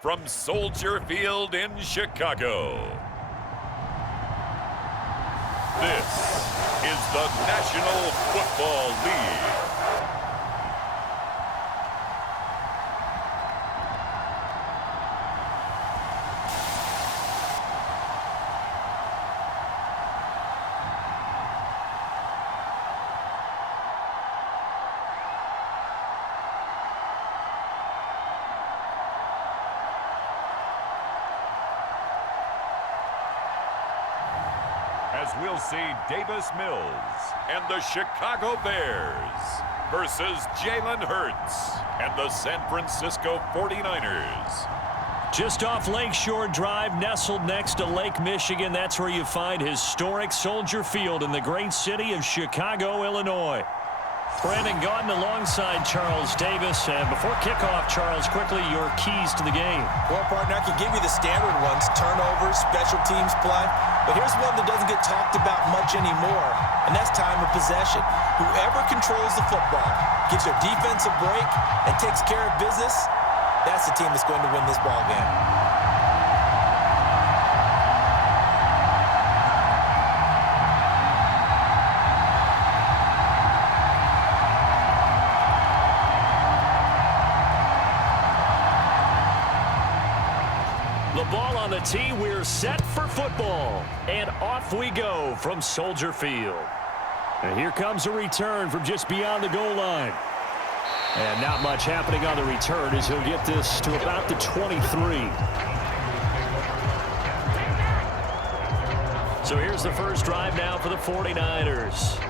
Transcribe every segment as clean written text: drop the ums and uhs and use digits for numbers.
from Soldier Field in Chicago. This is the National Football League. As we'll see Davis Mills and the Chicago Bears versus Jalen Hurts and the San Francisco 49ers. Just off Lakeshore Drive, nestled next to Lake Michigan. That's where you find historic Soldier Field in the great city of Chicago, Illinois. Brandon Gaudin alongside Charles Davis. And before kickoff, Charles, quickly your keys to the game. Well, partner, I can give you the standard ones, turnovers, special teams play. But here's one that doesn't get talked about much anymore, and that's time of possession. Whoever controls the football, gives their defense a break, and takes care of business, that's the team that's going to win this ball game. The ball on the tee, we're set for football. And off we go from Soldier Field. And here comes a return from just beyond the goal line. And not much happening on the return as he'll get this to about the 23. So here's the first drive now for the 49ers.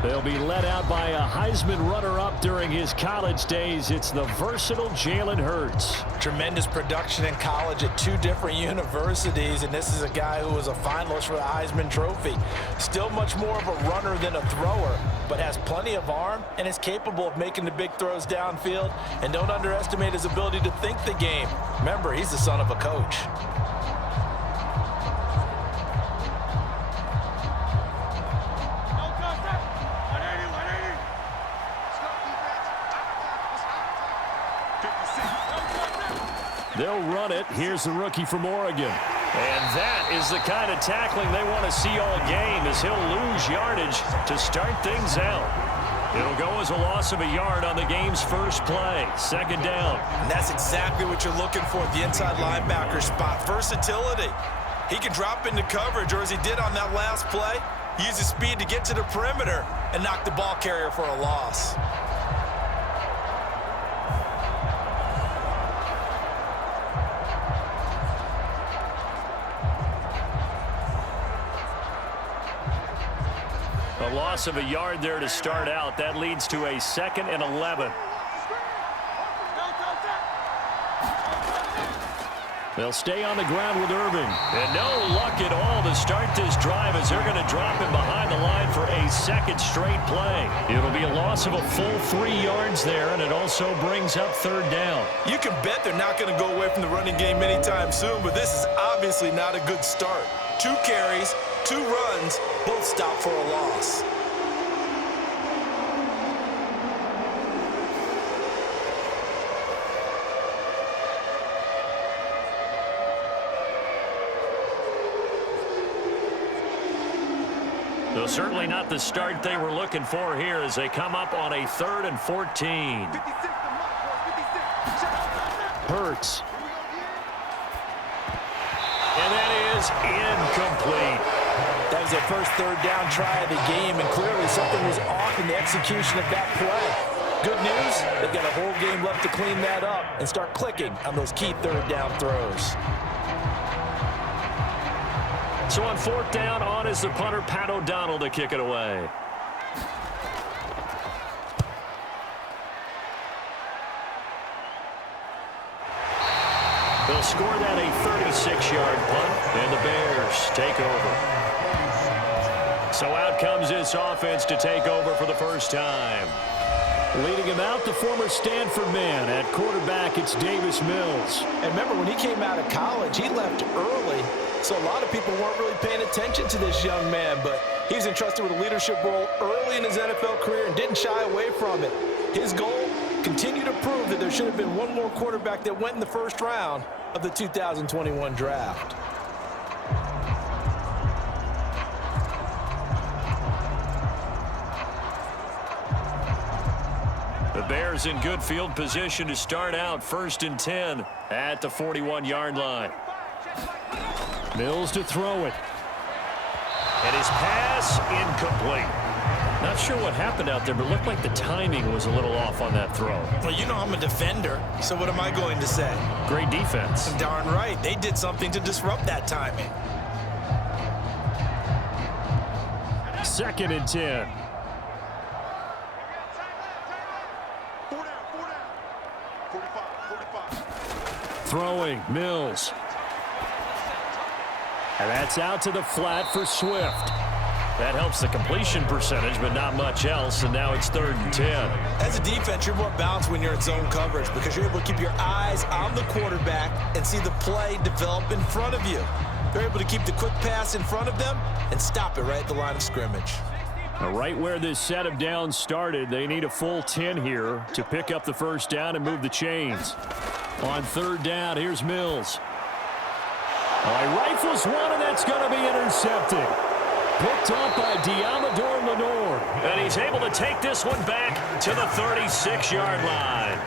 They'll be led out by a Heisman runner-up during his college days. It's the versatile Jalen Hurts. Tremendous production in college at two different universities, and this is a guy who was a finalist for the Heisman Trophy. Still much more of a runner than a thrower, but has plenty of arm and is capable of making the big throws downfield. And don't underestimate his ability to think the game. Remember, he's the son of a coach. They'll run it. Here's the rookie from Oregon. And that is the kind of tackling they want to see all game, as he'll lose yardage to start things out. It'll go as a loss of a yard on the game's first play. Second down. And that's exactly what you're looking for at the inside linebacker spot. Versatility. He can drop into coverage, or as he did on that last play, use his speed to get to the perimeter and knock the ball carrier for a loss. A loss of a yard there to start out. That leads to a 2nd and 11. They'll stay on the ground with Irving. And no luck at all to start this drive, as they're going to drop him behind the line for a second straight play. It'll be a loss of a full 3 yards there, and it also brings up third down. You can bet they're not going to go away from the running game anytime soon, but this is obviously not a good start. 2 carries, 2 runs, both stop for a loss. So certainly not the start they were looking for here as they come up on a 3rd and 14. Hurts. And that is incomplete. That was their first third down try of the game, and clearly something was off in the execution of that play. Good news, they've got a whole game left to clean that up and start clicking on those key third down throws. So on 4th down, on is the punter, Pat O'Donnell, to kick it away. They'll score that a 36-yard punt, and the Bears take over. So out comes this offense to take over for the first time. Leading him out, the former Stanford man. At quarterback, it's Davis Mills. And remember, when he came out of college, he left early. So a lot of people weren't really paying attention to this young man, but he's entrusted with a leadership role early in his NFL career and didn't shy away from it. His goal, continue to prove that there should have been one more quarterback that went in the first round of the 2021 draft. The Bears in good field position to start out 1st and 10 at the 41-yard line. Mills to throw it. And his pass incomplete. Not sure what happened out there, but it looked like the timing was a little off on that throw. Well, you know I'm a defender, so what am I going to say? Great defense. Darn right. They did something to disrupt that timing. 2nd and 10. Throwing, Mills. And that's out to the flat for Swift. That helps the completion percentage, but not much else, and now it's 3rd and 10. As a defense, you're more balanced when you're in zone coverage because you're able to keep your eyes on the quarterback and see the play develop in front of you. They're able to keep the quick pass in front of them and stop it right at the line of scrimmage. Now, right where this set of downs started, they need a full 10 here to pick up the 1st down and move the chains. On 3rd down, here's Mills. He rifles one, and that's going to be intercepted. Picked up by Diamador Lenore. And he's able to take this one back to the 36-yard line.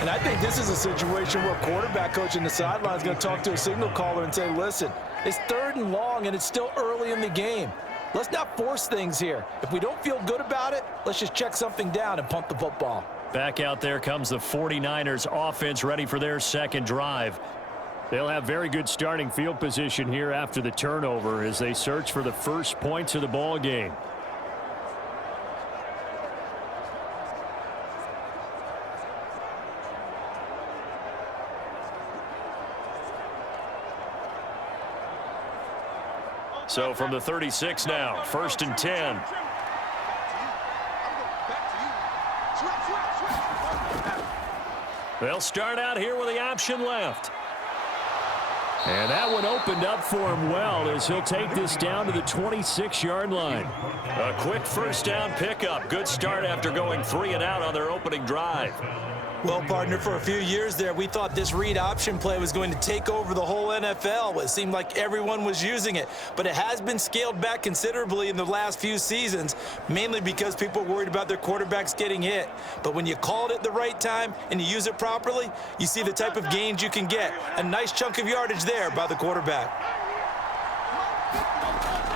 And I think this is a situation where quarterback coach in the sideline is going to talk to a signal caller and say, listen, it's 3rd and long, and it's still early in the game. Let's not force things here. If we don't feel good about it, let's just check something down and punt the football. Back out there comes the 49ers offense ready for their 2nd drive. They'll have very good starting field position here after the turnover as they search for the first points of the ball game. So from the 36 now, 1st and 10. They'll start out here with the option left. And that one opened up for him well as he'll take this down to the 26-yard line. A quick 1st down pickup. Good start after going 3 and out on their opening drive. Well, partner, for a few years there, we thought this read option play was going to take over the whole NFL. It seemed like everyone was using it, but it has been scaled back considerably in the last few seasons, mainly because people are worried about their quarterbacks getting hit. But when you call it at the right time and you use it properly, you see the type of gains you can get. A nice chunk of yardage there by the quarterback.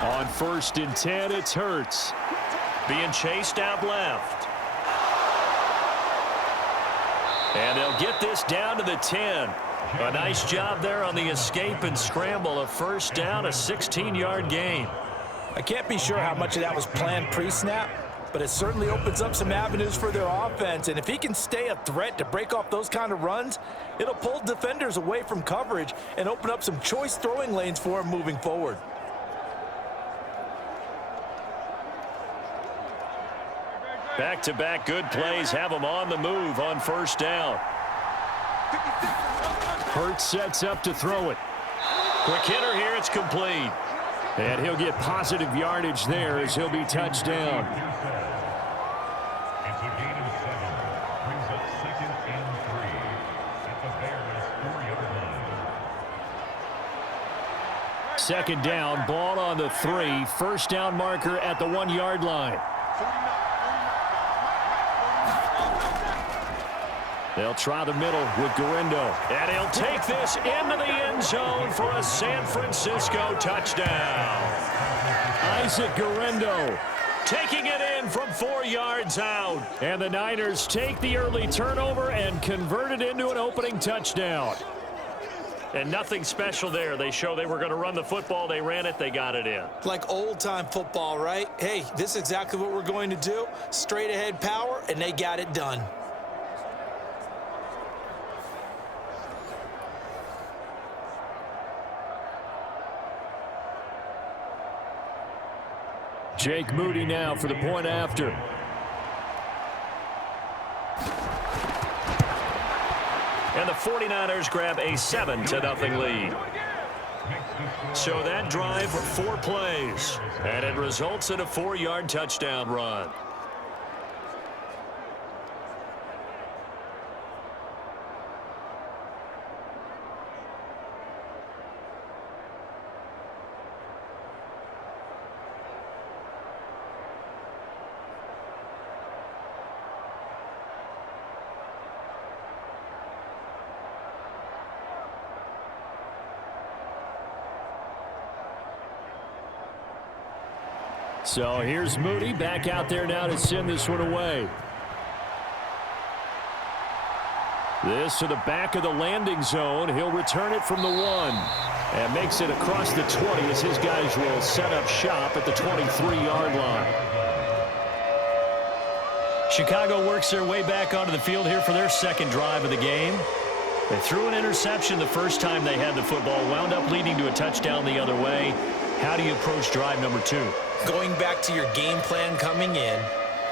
On 1st and 10, it's Hurts. Being chased out left. And they'll get this down to the 10. A nice job there on the escape and scramble. A 1st down, a 16-yard gain. I can't be sure how much of that was planned pre-snap, but it certainly opens up some avenues for their offense. And if he can stay a threat to break off those kind of runs, it'll pull defenders away from coverage and open up some choice throwing lanes for him moving forward. Back-to-back good plays have him on the move on 1st down. Hurts sets up to throw it. Quick hitter here, it's complete. And he'll get positive yardage there as he'll be touched down. It's a gain of 7. Brings up 2nd and 3 at the Bears' 4-yard line. 2nd down, ball on the 3. 1st down marker at the 1-yard line. They'll try the middle with Guerendo. And he'll take this into the end zone for a San Francisco touchdown. Isaac Guerendo taking it in from 4 yards out. And the Niners take the early turnover and convert it into an opening touchdown. And nothing special there. They show they were going to run the football. They ran it. They got it in. Like old-time football, right? Hey, this is exactly what we're going to do. Straight ahead power, and they got it done. Jake Moody now for the point after. And the 49ers grab a 7-0 lead. So that drive, 4 plays. And it results in a 4-yard touchdown run. So here's Moody back out there now to send this one away. This to the back of the landing zone. He'll return it from the 1. And makes it across the 20 as his guys will set up shop at the 23-yard line. Chicago works their way back onto the field here for their second drive of the game. They threw an interception the first time they had the football, wound up leading to a touchdown the other way. How do you approach drive number 2? Going back to your game plan coming in,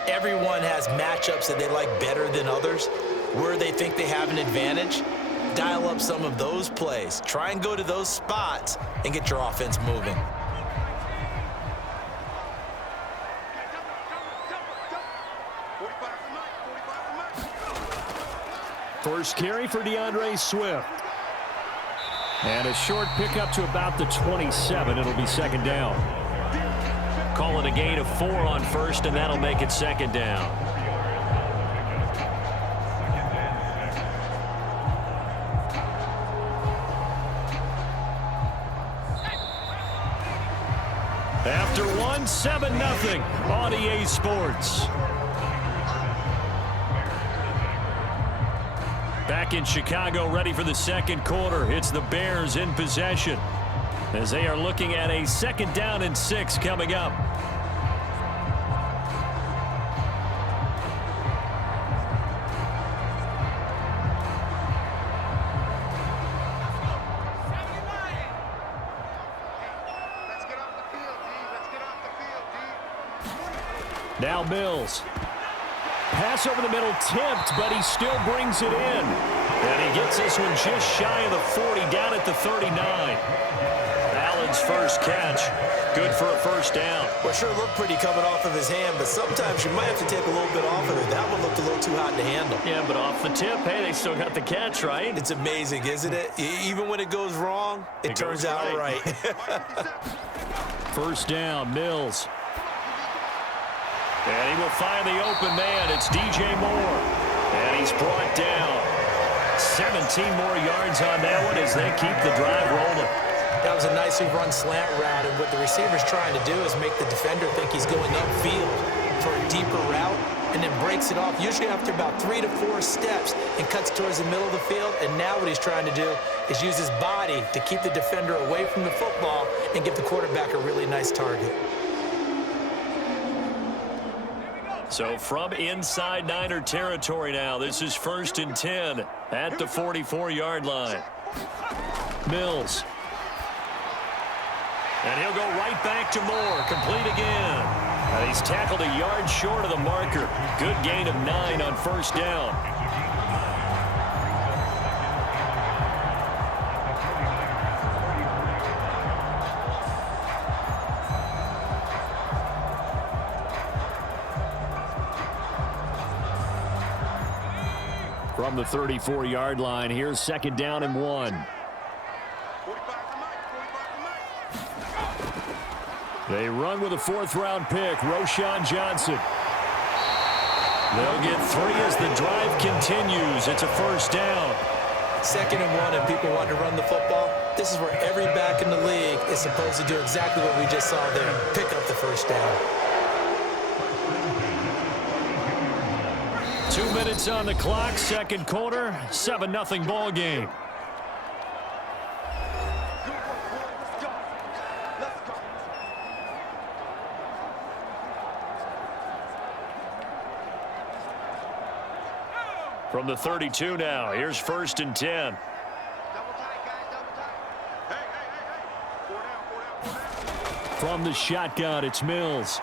everyone has matchups that they like better than others, where they think they have an advantage. Dial up some of those plays. Try and go to those spots and get your offense moving. First carry for DeAndre Swift. And a short pickup to about the 27. It'll be second down. Call it a gain of 4 on first, and that'll make it second down. After 1, 7-0 on EA Sports. Back in Chicago, ready for the second quarter. It's the Bears in possession as they are looking at a 2nd down and 6 coming up. Now Mills. Pass over the middle tipped, but he still brings it in. And he gets this one just shy of the 40, down at the 39. Allen's first catch. Good for a first down. Well, sure looked pretty coming off of his hand, but sometimes you might have to take a little bit off of it. That one looked a little too hot to handle. Yeah, but off the tip, hey, they still got the catch, right? It's amazing, isn't it? Even when it goes wrong, it turns out right. First down, Mills. And he will find the open man. It's DJ Moore. And he's brought down. 17 more yards on that one as they keep the drive rolling. That was a nicely run slant route, and what the receiver's trying to do is make the defender think he's going upfield for a deeper route, and then breaks it off, usually after about 3 to 4 steps, and cuts towards the middle of the field. And now what he's trying to do is use his body to keep the defender away from the football and give the quarterback a really nice target. So from inside Niner territory now, this is 1st and 10 at the 44-yard line. Mills. And he'll go right back to Moore, complete again. And he's tackled a yard short of the marker. Good gain of 9 on first down. From the 34-yard line, here's 2nd down and 1. They run with a 4th-round pick, Roschon Johnson. They'll get 3 as the drive continues. It's a first down. 2nd and 1, and people want to run the football. This is where every back in the league is supposed to do exactly what we just saw there, pick up the first down. 2 minutes on the clock, second quarter, 7-0 ball game. From the 32 now, here's 1st and 10. From the shotgun, it's Mills.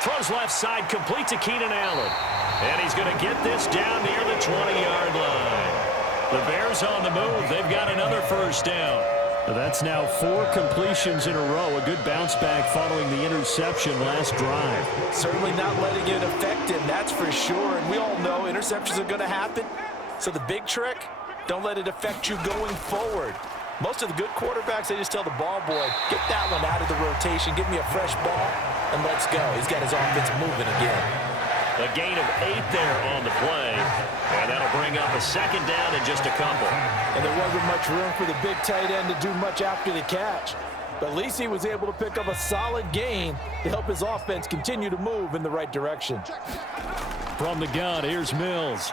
Throws left side, complete to Keenan Allen. And he's going to get this down near the 20-yard line. The Bears on the move. They've got another first down. That's now 4 completions in a row. A good bounce back following the interception last drive. Certainly not letting it affect him, that's for sure. And we all know interceptions are going to happen. So the big trick, don't let it affect you going forward. Most of the good quarterbacks, they just tell the ball boy, get that one out of the rotation, give me a fresh ball, and let's go. He's got his offense moving again. A gain of 8 there on the play. And that'll bring up a 2nd down and just a couple. And there wasn't much room for the big tight end to do much after the catch. But at least he was able to pick up a solid gain to help his offense continue to move in the right direction. From the gun, here's Mills.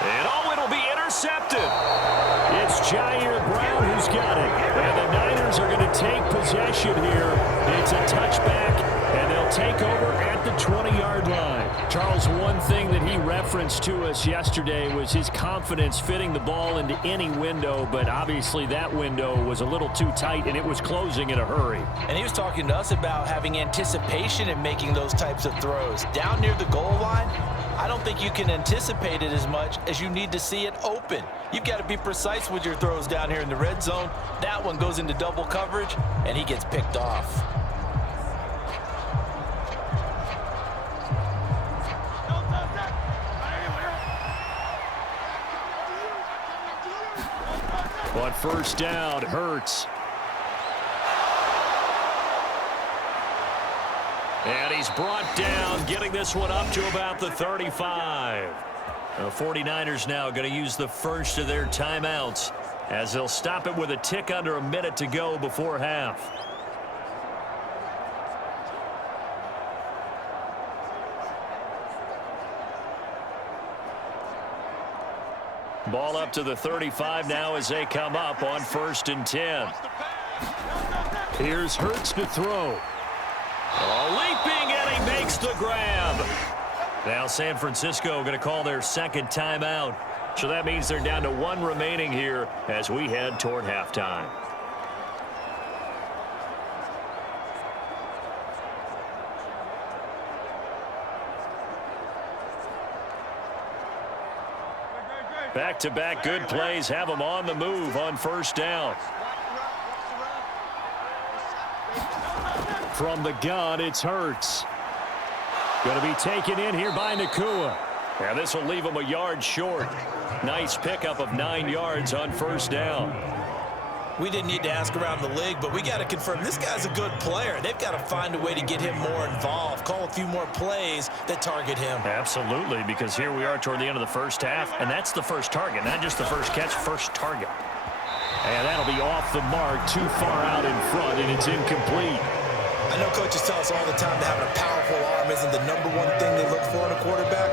And it'll be intercepted. It's Jair Brown who's got it. And the Niners are going to take possession here. It's a touchback, and they'll take over at the 20-yard line. Charles, one thing that he referenced to us yesterday was his confidence fitting the ball into any window, but obviously that window was a little too tight, and it was closing in a hurry. And he was talking to us about having anticipation in making those types of throws. Down near the goal line, I don't think you can anticipate it as much as you need to see it open. You've got to be precise with your throws down here in the red zone. That one goes into double coverage, and he gets picked off. On first down, Hurts. And he's brought down, getting this one up to about the 35. The 49ers now going to use the first of their timeouts as they'll stop it with a tick under a minute to go before half. Ball up to the 35 now as they come up on 1st and 10. Here's Hurts to throw. Leaping, and he makes the grab. Now San Francisco going to call their second timeout. So that means they're down to one remaining here as we head toward halftime. Back-to-back good plays have them on the move on first down. From the gun, it's Hurts. Going to be taken in here by Nakua. And this will leave him a yard short. Nice pickup of 9 yards on first down. We didn't need to ask around the league, but we got to confirm this guy's a good player. They've got to find a way to get him more involved, call a few more plays that target him. Absolutely, because here we are toward the end of the first half, and that's the first target, not just the first catch, first target. And that'll be off the mark, too far out in front, and it's incomplete. I know coaches tell us all the time that having a powerful arm isn't the #1 thing they look for in a quarterback.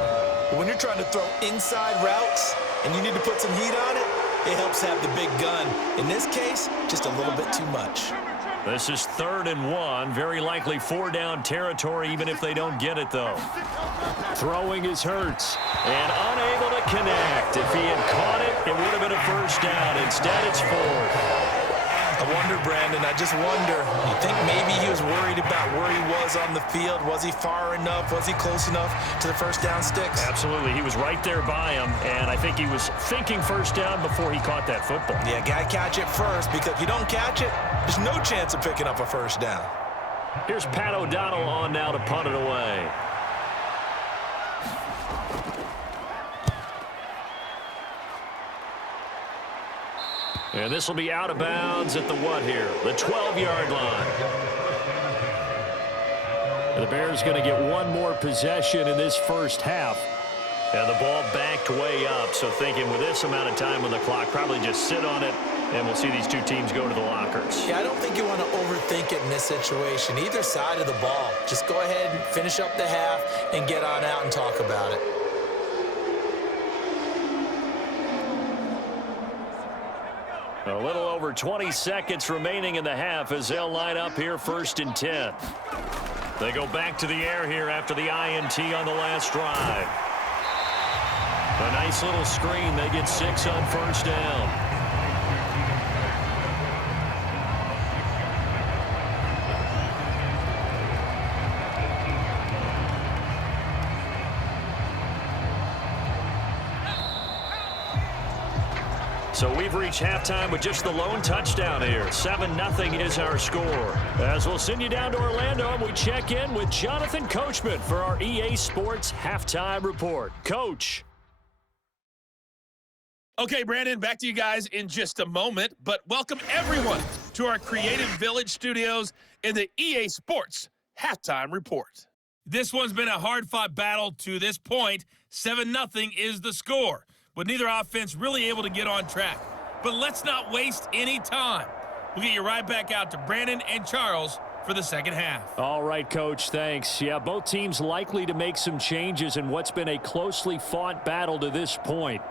But when you're trying to throw inside routes and you need to put some heat on it, it helps have the big gun. In this case, just a little bit too much. This is 3rd and 1. Very likely 4-down territory, even if they don't get it, though. Throwing is Hurts. And unable to connect. If he had caught it, it would have been a first down. Instead, it's 4th. I wonder, Brandon, I just wonder, you think maybe he was worried about where he was on the field? Was he far enough? Was he close enough to the first down sticks? Absolutely. He was right there by him, and I think he was thinking first down before he caught that football. Yeah, got to catch it first, because if you don't catch it, there's no chance of picking up a first down. Here's Pat O'Donnell on now to punt it away. And this will be out of bounds at the what here? The 12-yard line. And the Bears going to get one more possession in this first half. And the ball backed way up. So thinking with this amount of time on the clock, probably just sit on it, and we'll see these two teams go to the lockers. Yeah, I don't think you want to overthink it in this situation. Either side of the ball. Just go ahead and finish up the half and get on out and talk about it. A little over 20 seconds remaining in the half as they'll line up here 1st and 10. They go back to the air here after the INT on the last drive. A nice little screen. They get 6 on first down. So we've reached halftime with just the lone touchdown here. 7-0 is our score. As we'll send you down to Orlando, and we check in with Jonathan Coachman for our EA Sports Halftime Report. Coach. Okay, Brandon, back to you guys in just a moment, but welcome everyone to our Creative Village studios in the EA Sports Halftime Report. This one's been a hard-fought battle to this point. 7-0 is the score, with neither offense really able to get on track. But let's not waste any time. We'll get you right back out to Brandon and Charles for the second half. All right, Coach, thanks. Yeah, both teams likely to make some changes in what's been a closely fought battle to this point.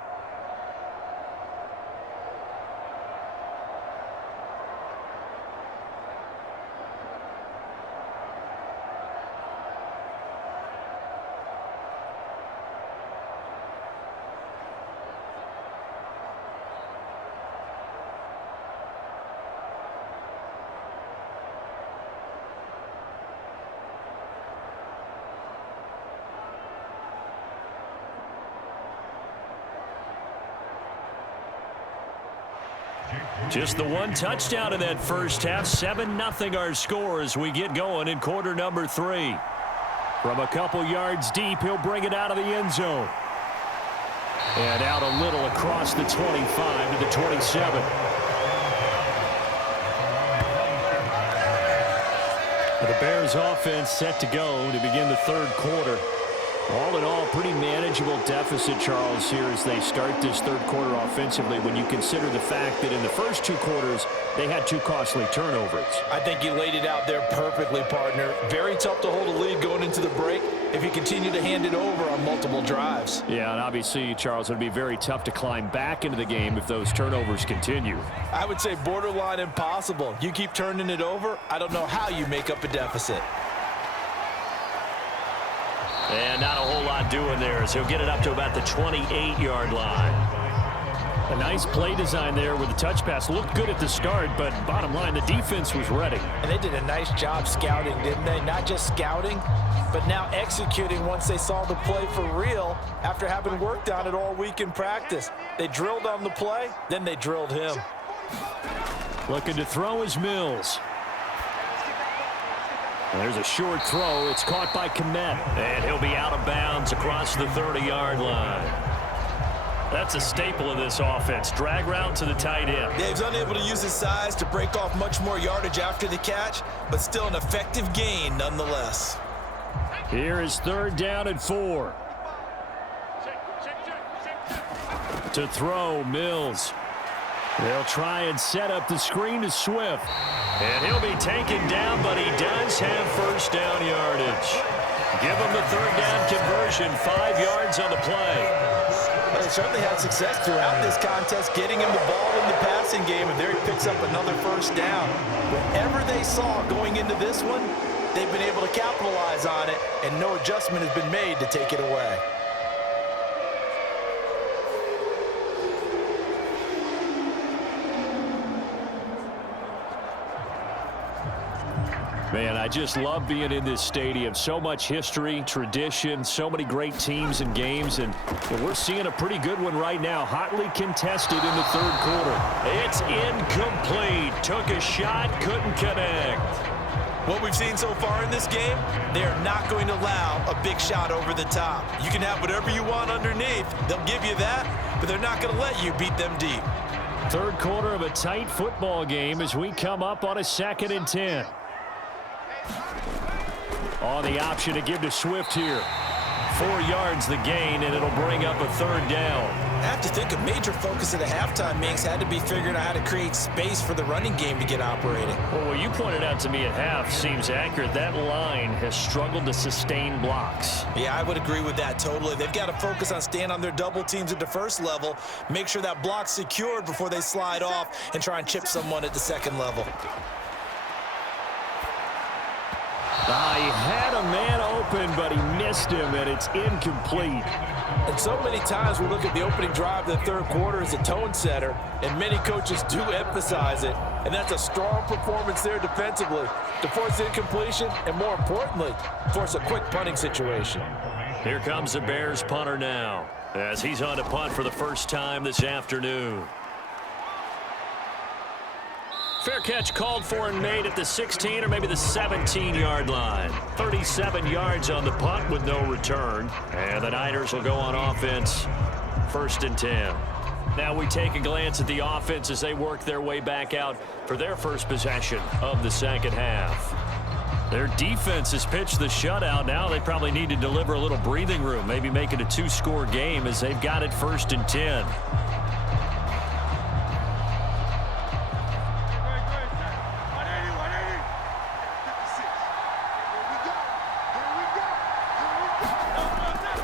Just the one touchdown in that first half. 7-0 our score as we get going in quarter number 3. From a couple yards deep, he'll bring it out of the end zone. And out a little across the 25 to the 27. The Bears offense set to go to begin the third quarter. All in all, pretty manageable deficit, Charles, here as they start this third quarter offensively when you consider the fact that in the first 2 quarters, they had 2 costly turnovers. I think you laid it out there perfectly, partner. Very tough to hold a lead going into the break if you continue to hand it over on multiple drives. Yeah, and obviously, Charles, it would be very tough to climb back into the game if those turnovers continue. I would say borderline impossible. You keep turning it over, I don't know how you make up a deficit. And not a whole lot doing there as he'll get it up to about the 28-yard line. A nice play design there with the touch pass. Looked good at the start, but bottom line, the defense was ready. And they did a nice job scouting, didn't they? Not just scouting, but now executing once they saw the play for real after having worked on it all week in practice. They drilled on the play, then they drilled him. Looking to throw is Mills. There's a short throw. It's caught by Kmet. And he'll be out of bounds across the 30-yard line. That's a staple of this offense. Drag route to the tight end. Yeah, he's unable to use his size to break off much more yardage after the catch, but still an effective gain nonetheless. Here is 3rd down and 4. To throw, Mills. They'll try and set up the screen to Swift. And he'll be taken down, but he does have first down yardage. Give him the 3rd down conversion, 5 yards on the play. They certainly had success throughout this contest, getting him the ball in the passing game, and there he picks up another first down. Whatever they saw going into this one, they've been able to capitalize on it, and no adjustment has been made to take it away. Man, I just love being in this stadium. So much history, tradition, so many great teams and games, and we're seeing a pretty good one right now. Hotly contested in the 3rd quarter. It's incomplete. Took a shot, couldn't connect. What we've seen so far in this game, they are not going to allow a big shot over the top. You can have whatever you want underneath. They'll give you that, but they're not going to let you beat them deep. 3rd quarter of a tight football game as we come up on a 2nd and 10. On the option to give to Swift here. 4 yards the gain, and it'll bring up a 3rd down. I have to think a major focus at the halftime, Minks, had to be figuring out how to create space for the running game to get operating. Well, what you pointed out to me at half seems accurate. That line has struggled to sustain blocks. Yeah, I would agree with that totally. They've got to focus on staying on their double teams at the first level, make sure that block's secured before they slide off and try and chip someone at the 2nd level. He had a man open, but he missed him, and it's incomplete. And so many times we look at the opening drive of the 3rd quarter as a tone setter, and many coaches do emphasize it, and that's a strong performance there defensively to force incompletion and, more importantly, force a quick punting situation. Here comes the Bears punter now as he's on to punt for the first time this afternoon. Fair catch called for and made at the 16 or maybe the 17-yard line. 37 yards on the punt with no return. And the Niners will go on offense, 1st and 10. Now we take a glance at the offense as they work their way back out for their first possession of the 2nd half. Their defense has pitched the shutout. Now they probably need to deliver a little breathing room, maybe make it a 2-score game as they've got it 1st and 10.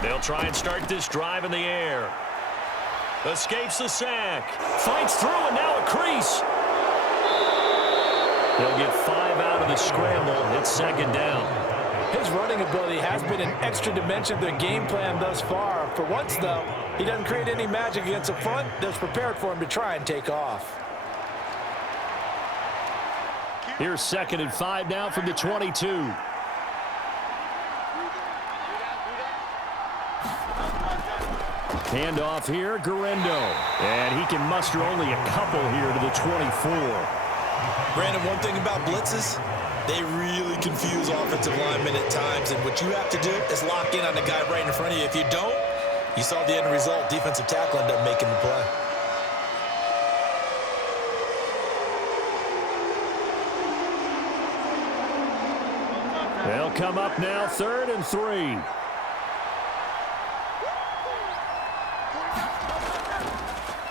They'll try and start this drive in the air. Escapes the sack. Fights through, and now a crease. They'll get 5 out of the scramble. It's second down. His running ability has been an extra dimension of their game plan thus far. For once, though, he doesn't create any magic against the front that's prepared for him to try and take off. Here's 2nd and 5 now from the 22. Handoff here, Guerrero. And he can muster only a couple here to the 24. Brandon, one thing about blitzes, they really confuse offensive linemen at times, and what you have to do is lock in on the guy right in front of you. If you don't, you saw the end result. Defensive tackle ended up making the play. They'll come up now, 3rd and 3.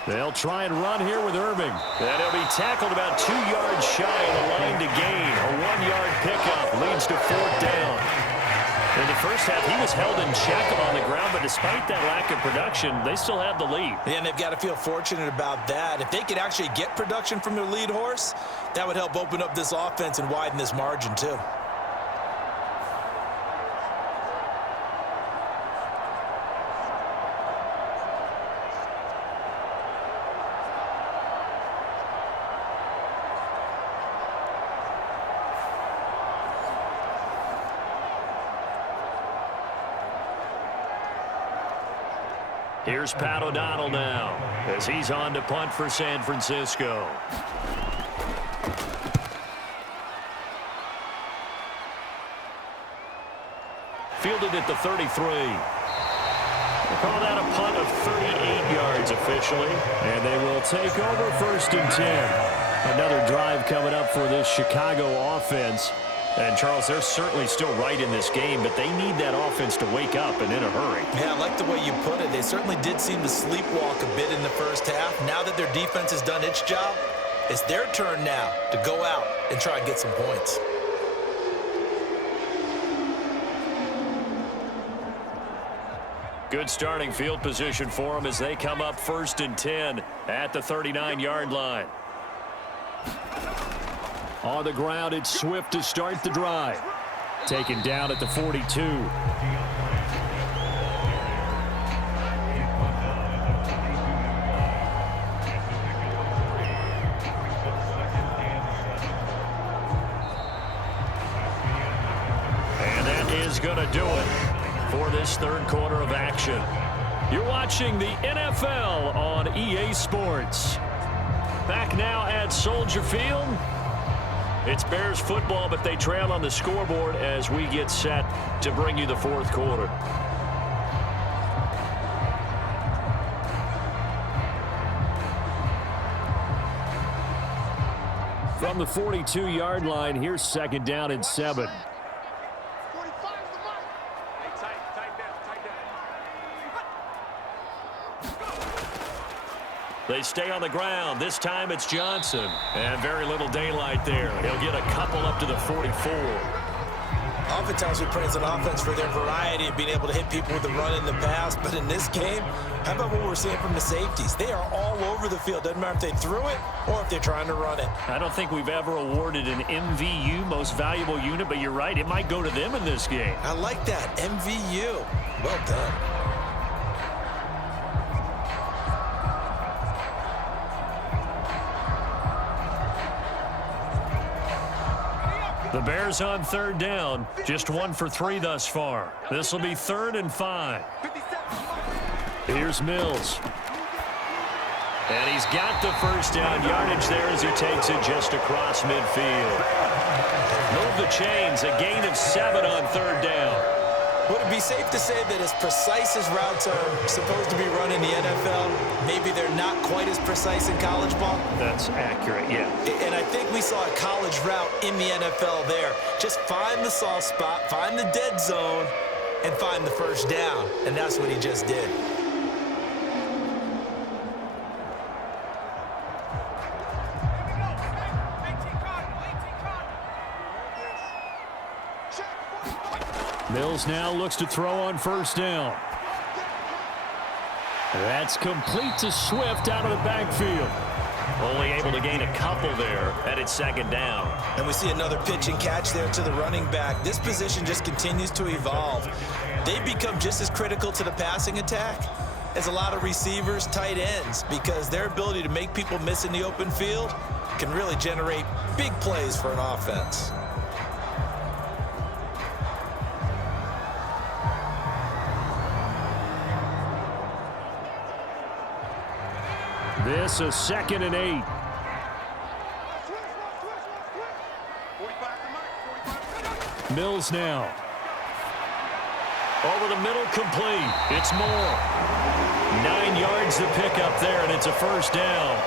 They'll try and run here with Irving. And he'll be tackled about 2 yards shy of the line to gain. A 1-yard pickup leads to 4th down. In the first half, he was held in check on the ground, but despite that lack of production, they still have the lead. And they've got to feel fortunate about that. If they could actually get production from their lead horse, that would help open up this offense and widen this margin too. Here's Pat O'Donnell now as he's on to punt for San Francisco. Fielded at the 33. We'll call that a punt of 38 yards officially. And they will take over 1st and 10. Another drive coming up for this Chicago offense. And, Charles, they're certainly still right in this game, but they need that offense to wake up and in a hurry. Yeah, I like the way you put it. They certainly did seem to sleepwalk a bit in the first half. Now that their defense has done its job, it's their turn now to go out and try and get some points. Good starting field position for them as they come up 1st and 10 at the 39-yard line. On the ground, it's Swift to start the drive. Taken down at the 42. And that is going to do it for this 3rd quarter of action. You're watching the NFL on EA Sports. Back now at Soldier Field. It's Bears football, but they trail on the scoreboard as we get set to bring you the 4th quarter. From the 42-yard line, here's 2nd down and 7. They stay on the ground. This time it's Johnson. And very little daylight there. He'll get a couple up to the 44. Oftentimes we praise an offense for their variety of being able to hit people with the run in the pass. But in this game, how about what we're seeing from the safeties? They are all over the field. Doesn't matter if they threw it or if they're trying to run it. I don't think we've ever awarded an MVU, most valuable unit, but you're right. It might go to them in this game. I like that. MVU. Well done. The Bears on 3rd down, just 1 for 3 thus far. This will be 3rd and 5. Here's Mills. And he's got the 1st down yardage there as he takes it just across midfield. Move the chains, a gain of 7 on 3rd down. Would it be safe to say that as precise as routes are supposed to be run in the NFL, maybe they're not quite as precise in college ball? That's accurate, yeah. And I think we saw a college route in the NFL there. Just find the soft spot, find the dead zone, and find the 1st down. And that's what he just did. Mills now looks to throw on 1st down. That's complete to Swift out of the backfield. Only able to gain a couple there, and it's second down. And we see another pitch and catch there to the running back. This position just continues to evolve. They've become just as critical to the passing attack as a lot of receivers, tight ends, because their ability to make people miss in the open field can really generate big plays for an offense. This is 2nd and 8. Mills now. Over the middle, complete. It's Moore. 9 yards to pick up there, and it's a first down.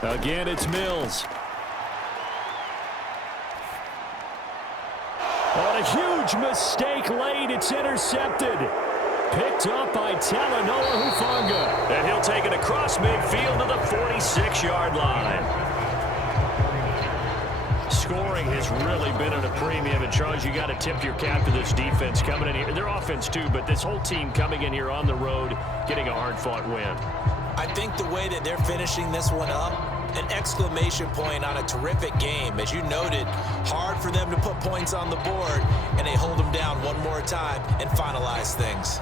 Again, it's Mills. On a huge mistake late, it's intercepted. Picked up by Talanoa Hufanga. And he'll take it across midfield to the 46-yard line. Scoring has really been at a premium. And, Charles, you got to tip your cap to this defense coming in here. Their offense, too, but this whole team coming in here on the road, getting a hard-fought win. I think the way that they're finishing this one up, an exclamation point on a terrific game. As you noted, hard for them to put points on the board, and they hold them down one more time and finalize things.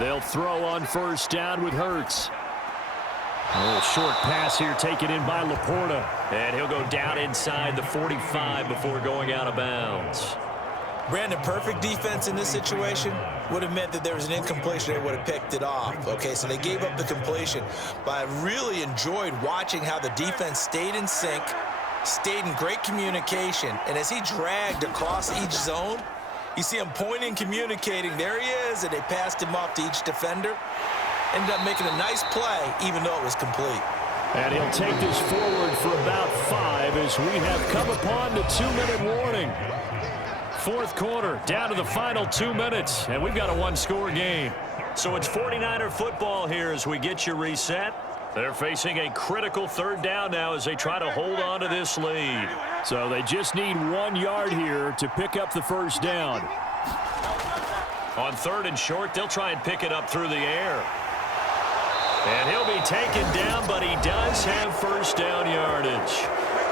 They'll throw on first down with Hurts. A little short pass here taken in by Laporta. And he'll go down inside the 45 before going out of bounds. Brandon, perfect defense in this situation would have meant that there was an incompletion. They would have picked it off. Okay, so they gave up the completion. But I really enjoyed watching how the defense stayed in sync, stayed in great communication. And as he dragged across each zone, you see him pointing, communicating. There he is, and they passed him off to each defender. Ended up making a nice play, even though it was complete. And he'll take this forward for about 5 as we have come upon the 2-minute warning. Fourth quarter, down to the final 2 minutes, and we've got a one-score game. So it's 49er football here as we get you reset. They're facing a critical third down now as they try to hold on to this lead. So they just need 1 yard here to pick up the first down. On third and short, they'll try and pick it up through the air. And he'll be taken down, but he does have first down yardage.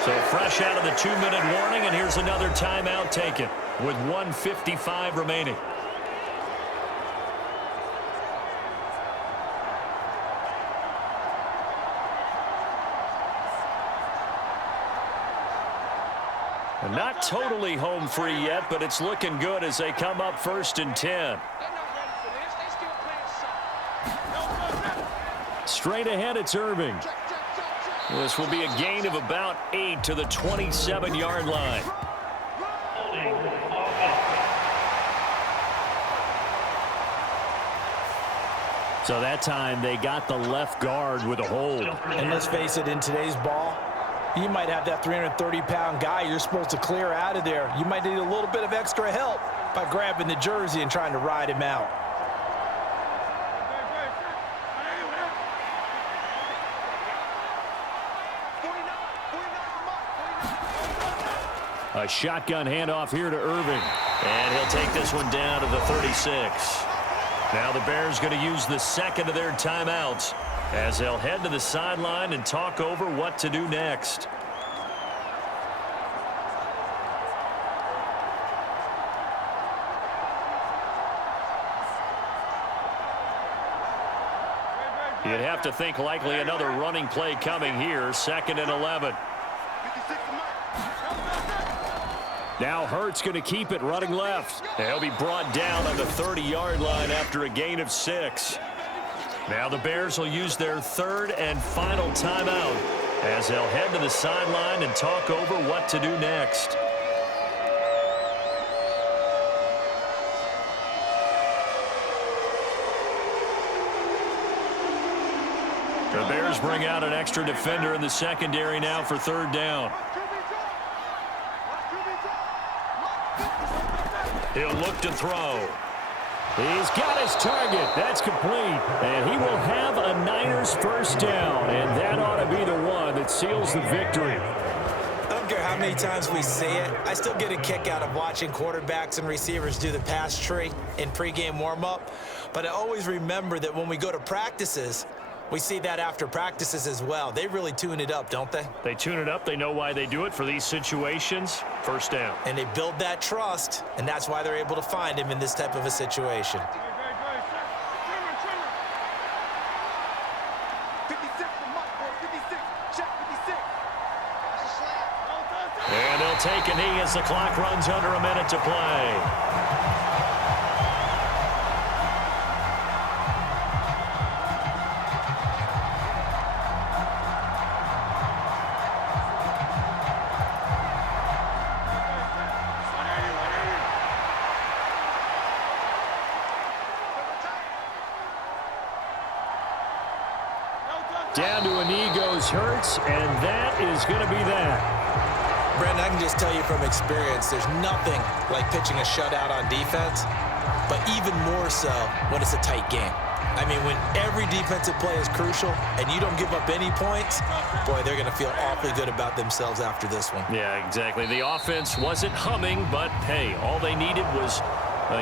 So fresh out of the 2-minute warning, and here's another timeout taken with 1:55 remaining. Not totally home free yet, but it's looking good as they come up 1st and 10. Straight ahead, it's Irving. This will be a gain of about 8 to the 27-yard line. So that time they got the left guard with a hold. And let's face it, in today's ball, you might have that 330-pound guy you're supposed to clear out of there. You might need a little bit of extra help by grabbing the jersey and trying to ride him out. A shotgun handoff here to Irving. And he'll take this one down to the 36. Now the Bears going to use the second of their timeouts as they'll head to the sideline and talk over what to do next. You'd have to think likely another running play coming here, 2nd and 11. Now Hurts going to keep it running left. He'll be brought down on the 30-yard line after a gain of 6. Now the Bears will use their third and final timeout as they'll head to the sideline and talk over what to do next. The Bears bring out an extra defender in the secondary now for third down. He'll look to throw. He's got his target. That's complete. And he will have a Niners first down. And that ought to be the one that seals the victory. I don't care how many times we see it. I still get a kick out of watching quarterbacks and receivers do the pass tree in pregame warm-up. But I always remember that when we go to practices, we see that after practices as well. They really tune it up, don't they? They tune it up. They know why they do it for these situations. First down. And they build that trust, and that's why they're able to find him in this type of a situation. And they'll take a knee as the clock runs under a minute to play. Down to a knee goes Hurts, and that is going to be that. Brandon, I can just tell you from experience, there's nothing like pitching a shutout on defense, but even more so when it's a tight game. I mean, when every defensive play is crucial and you don't give up any points, boy, they're going to feel awfully good about themselves after this one. Yeah, exactly. The offense wasn't humming, but, hey, all they needed was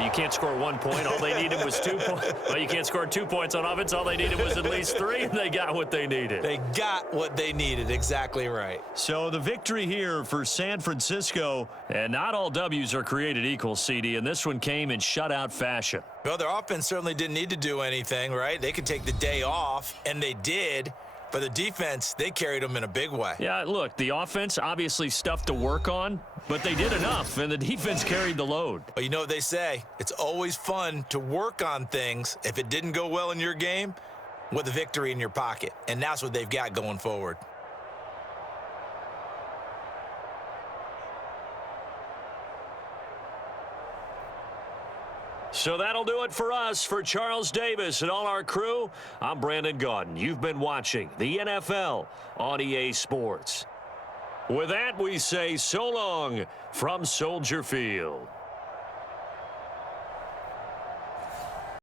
you can't score 1 point. All they needed was 2 points. Well, you can't score 2 points on offense. All they needed was at least 3, and they got what they needed. They got what they needed. Exactly right. So the victory here for San Francisco, and not all W's are created equal, CD, and this one came in shutout fashion. Well, their offense certainly didn't need to do anything, right? They could take the day off, and they did. But the defense, they carried them in a big way. Yeah, look, the offense, obviously stuff to work on, but they did enough, and the defense carried the load. Well, you know what they say. It's always fun to work on things if it didn't go well in your game with a victory in your pocket, and that's what they've got going forward. So that'll do it for us. For Charles Davis and all our crew, I'm Brandon Gaudin. You've been watching the NFL on EA Sports. With that, we say so long from Soldier Field.